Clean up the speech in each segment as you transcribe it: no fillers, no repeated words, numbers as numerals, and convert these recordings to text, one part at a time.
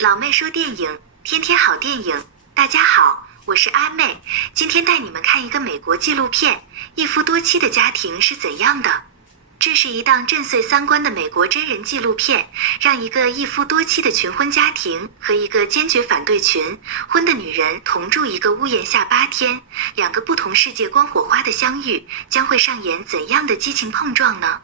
老妹说电影，天天好电影。大家好，我是阿妹，今天带你们看一个美国纪录片《一夫多妻的家庭是怎样的》。这是一档震碎三观的美国真人纪录片，让一个一夫多妻的群婚家庭和一个坚决反对群婚的女人同住一个屋檐下8天，两个不同世界观火花的相遇，将会上演怎样的激情碰撞呢？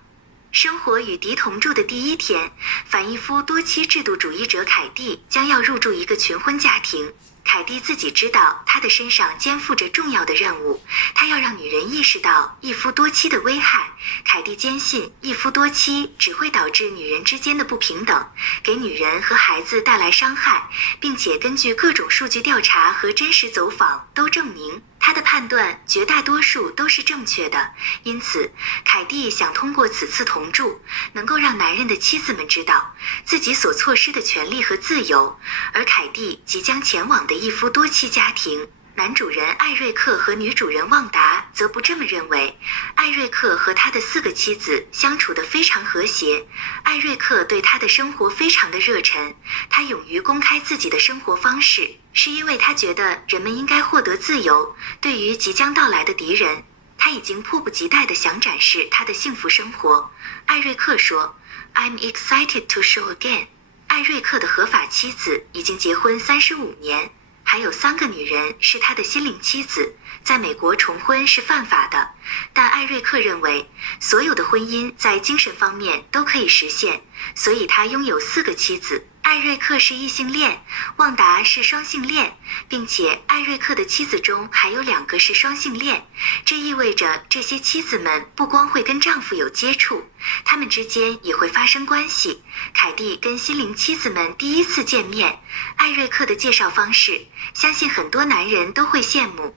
生活与迪同住的第一天，反一夫多妻制度主义者凯蒂将要入住一个群婚家庭。凯蒂自己知道她的身上肩负着重要的任务，她要让女人意识到一夫多妻的危害。凯蒂坚信一夫多妻只会导致女人之间的不平等，给女人和孩子带来伤害，并且根据各种数据调查和真实走访都证明她的判断绝大多数都是正确的。因此，凯蒂想通过此次同住，能够让男人的妻子们知道自己所错失的权利和自由。而凯蒂即将前往的一夫多妻家庭，男主人艾瑞克和女主人旺达则不这么认为。艾瑞克和他的4个妻子相处得非常和谐，艾瑞克对他的生活非常的热忱，他勇于公开自己的生活方式，是因为他觉得人们应该获得自由。对于即将到来的敌人，他已经迫不及待地想展示他的幸福生活。艾瑞克说 "I'm excited to show again"。艾瑞克的合法妻子已经结婚35年，还有3个女人是他的心灵妻子。在美国重婚是犯法的，但艾瑞克认为所有的婚姻在精神方面都可以实现，所以他拥有4个妻子。艾瑞克是异性恋，旺达是双性恋，并且艾瑞克的妻子中还有2个是双性恋。这意味着这些妻子们不光会跟丈夫有接触，她们之间也会发生关系。凯蒂跟心灵妻子们第一次见面，艾瑞克的介绍方式，相信很多男人都会羡慕。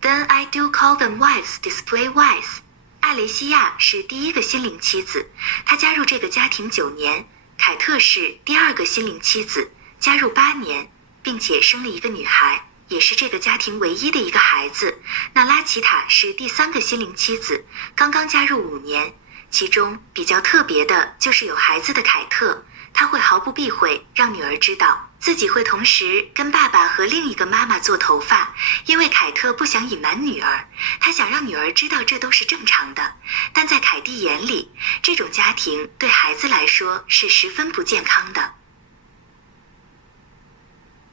Then I do call them wives, display wives。艾雷西亚是第1个心灵妻子，她加入这个家庭9年。凯特是第2个心灵妻子，加入8年，并且生了一个女孩，也是这个家庭唯一的一个孩子。那拉奇塔是第3个心灵妻子，刚刚加入5年。其中比较特别的就是有孩子的凯特，他会毫不避讳让女儿知道自己会同时跟爸爸和另一个妈妈做头发，因为凯特不想隐瞒女儿，他想让女儿知道这都是正常的。但在凯蒂眼里，这种家庭对孩子来说是十分不健康的。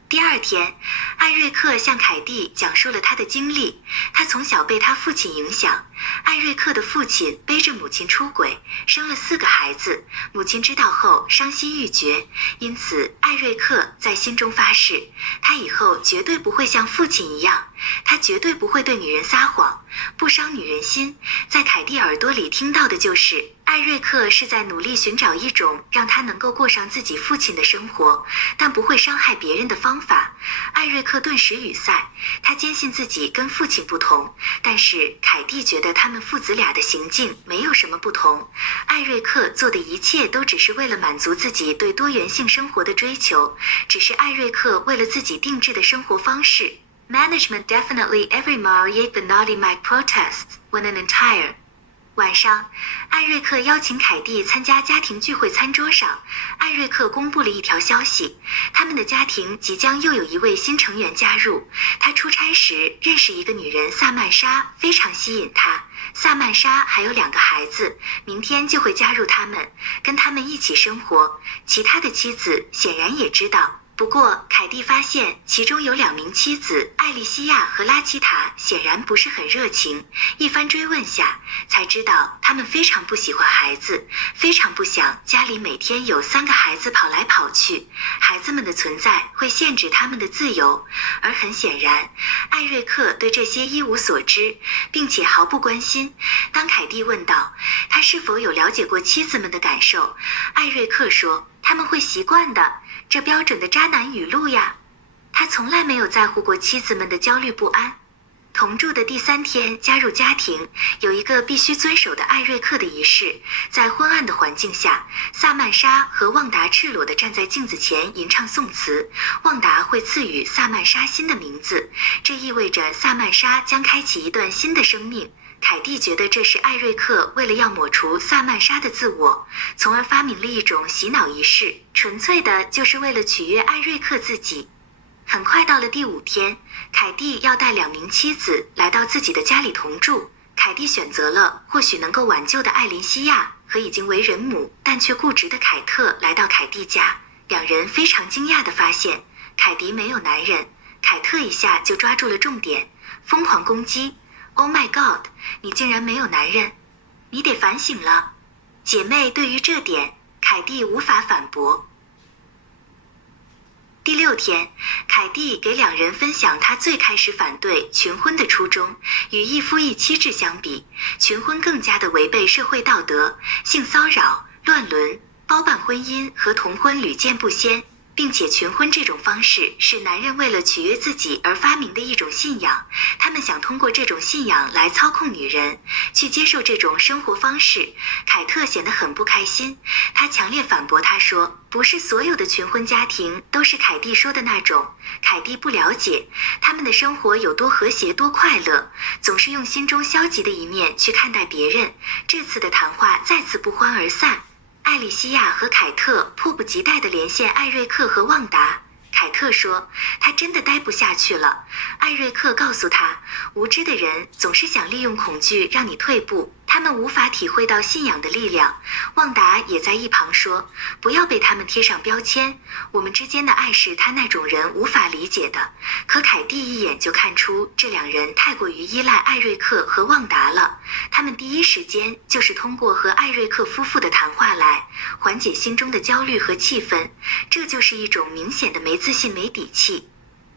第2天，艾瑞克向凯蒂讲述了他的经历。他从小被他父亲影响。艾瑞克的父亲背着母亲出轨，生了4个孩子，母亲知道后伤心欲绝，因此艾瑞克在心中发誓，他以后绝对不会像父亲一样，他绝对不会对女人撒谎，不伤女人心。在凯蒂耳朵里听到的就是艾瑞克是在努力寻找一种让他能够过上自己父亲的生活，但不会伤害别人的方法。艾瑞克顿时语塞，他坚信自己跟父亲不同，但是凯蒂觉得他们父子俩的行径没有什么不同。艾瑞克做的一切都只是为了满足自己对多元性生活的追求，只是艾瑞克为了自己定制的生活方式。Management definitely every married the naughty Mike protests when an entire晚上，艾瑞克邀请凯蒂参加家庭聚会。餐桌上，艾瑞克公布了一条消息，他们的家庭即将又有一位新成员加入。他出差时认识一个女人萨曼莎，非常吸引他。萨曼莎还有2个孩子，明天就会加入他们，跟他们一起生活。其他的妻子显然也知道。不过，凯蒂发现其中有2名妻子艾莉西亚和拉奇塔显然不是很热情。一番追问下，才知道他们非常不喜欢孩子，非常不想家里每天有3个孩子跑来跑去，孩子们的存在会限制他们的自由。而很显然，艾瑞克对这些一无所知，并且毫不关心。当凯蒂问到他是否有了解过妻子们的感受，艾瑞克说他们会习惯的，这标准的渣男语录呀。他从来没有在乎过妻子们的焦虑不安。同住的第3天加入家庭，有一个必须遵守的艾瑞克的仪式。在昏暗的环境下，萨曼莎和旺达赤裸地站在镜子前吟唱颂词。旺达会赐予萨曼莎新的名字，这意味着萨曼莎将开启一段新的生命。凯蒂觉得这是艾瑞克为了要抹除萨曼莎的自我，从而发明了一种洗脑仪式，纯粹的就是为了取悦艾瑞克自己。很快到了第5天，凯蒂要带2名妻子来到自己的家里同住。凯蒂选择了或许能够挽救的艾琳西亚和已经为人母但却固执的凯特来到凯蒂家。2人非常惊讶地发现，凯蒂没有男人。凯特一下就抓住了重点，疯狂攻击。Oh my god， 你竟然没有男人，你得反省了。姐妹对于这点，凯蒂无法反驳。第6天，凯蒂给2人分享她最开始反对群婚的初衷。与一夫一妻制相比，群婚更加的违背社会道德，性骚扰、乱伦、包办婚姻和同婚屡见不鲜。并且群婚这种方式是男人为了取悦自己而发明的一种信仰，他们想通过这种信仰来操控女人，去接受这种生活方式。凯特显得很不开心，他强烈反驳，他说不是所有的群婚家庭都是凯蒂说的那种，凯蒂不了解他们的生活有多和谐多快乐，总是用心中消极的一面去看待别人。这次的谈话再次不欢而散。艾莉西亚和凯特迫不及待地连线艾瑞克和旺达。凯特说他真的待不下去了。艾瑞克告诉他，无知的人总是想利用恐惧让你退步，他们无法体会到信仰的力量。旺达也在一旁说，不要被他们贴上标签，我们之间的爱是他那种人无法理解的。可凯蒂一眼就看出这2人太过于依赖艾瑞克和旺达了，他们第一时间就是通过和艾瑞克夫妇的谈话来缓解心中的焦虑和气氛，这就是一种明显的没自信没底气。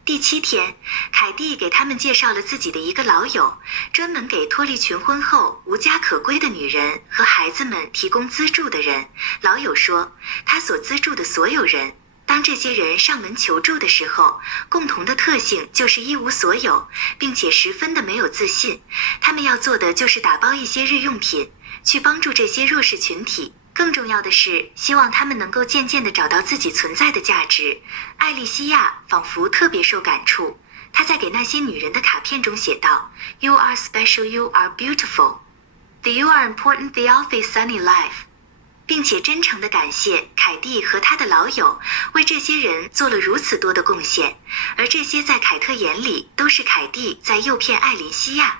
第7天，凯蒂给他们介绍了自己的一个老友，专门给脱离群婚后无家可归的女人和孩子们提供资助的人。老友说，他所资助的所有人，当这些人上门求助的时候，共同的特性就是一无所有，并且十分的没有自信。他们要做的就是打包一些日用品，去帮助这些弱势群体。更重要的是，希望他们能够渐渐地找到自己存在的价值。艾莉西亚仿佛特别受感触，她在给那些女人的卡片中写道 ：“You are special, you are beautiful. The you are important, the always sunny life.” 并且真诚地感谢凯蒂和他的老友为这些人做了如此多的贡献，而这些在凯特眼里都是凯蒂在诱骗艾琳西亚。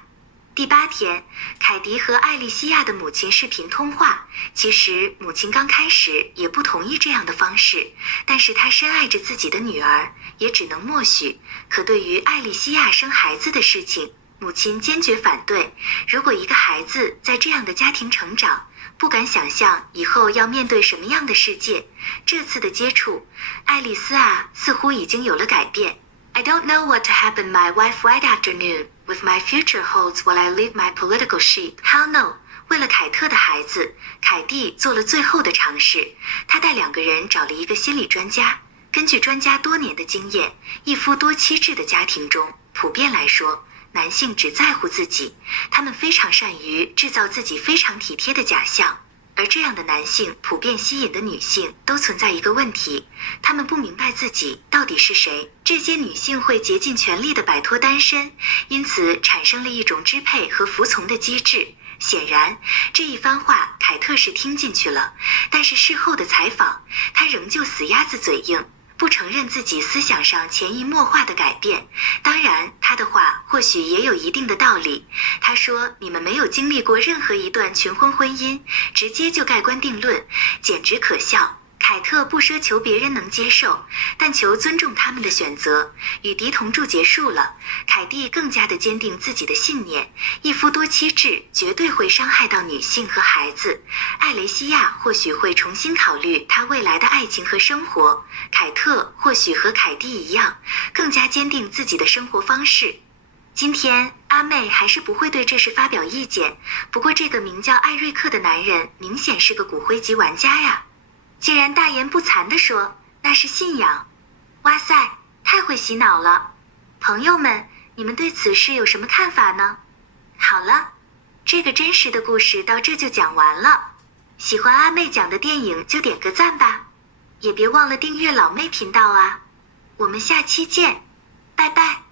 第8天，凯蒂和艾莉西亚的母亲视频通话。其实母亲刚开始也不同意这样的方式，但是她深爱着自己的女儿，也只能默许。可对于艾莉西亚生孩子的事情，母亲坚决反对。如果一个孩子在这样的家庭成长，不敢想象以后要面对什么样的世界。这次的接触，爱丽丝啊似乎已经有了改变。I don't know what to happen my wife right afternoon with my future holds while I leave my political sheep. How no? 为了凯特的孩子，凯蒂做了最后的尝试。她带2个人找了一个心理专家。根据专家多年的经验，一夫多妻制的家庭中，普遍来说，男性只在乎自己，他们非常善于制造自己非常体贴的假象。而这样的男性普遍吸引的女性都存在一个问题，她们不明白自己到底是谁。这些女性会竭尽全力地摆脱单身，因此产生了一种支配和服从的机制。显然，这一番话凯特是听进去了，但是事后的采访，他仍旧死鸭子嘴硬，不承认自己思想上潜移默化的改变。当然，他的话或许也有一定的道理。他说，你们没有经历过任何一段群婚婚姻，直接就盖棺定论，简直可笑。凯特不奢求别人能接受，但求尊重他们的选择。与敌同住结束了，凯蒂更加的坚定自己的信念，一夫多妻制绝对会伤害到女性和孩子。艾雷西亚或许会重新考虑她未来的爱情和生活，凯特或许和凯蒂一样，更加坚定自己的生活方式。今天阿妹还是不会对这事发表意见，不过这个名叫艾瑞克的男人明显是个骨灰级玩家呀。既然大言不惭地说那是信仰，哇塞，太会洗脑了。朋友们，你们对此事有什么看法呢？好了，这个真实的故事到这就讲完了。喜欢阿妹讲的电影就点个赞吧，也别忘了订阅老妹频道啊。我们下期见，拜拜。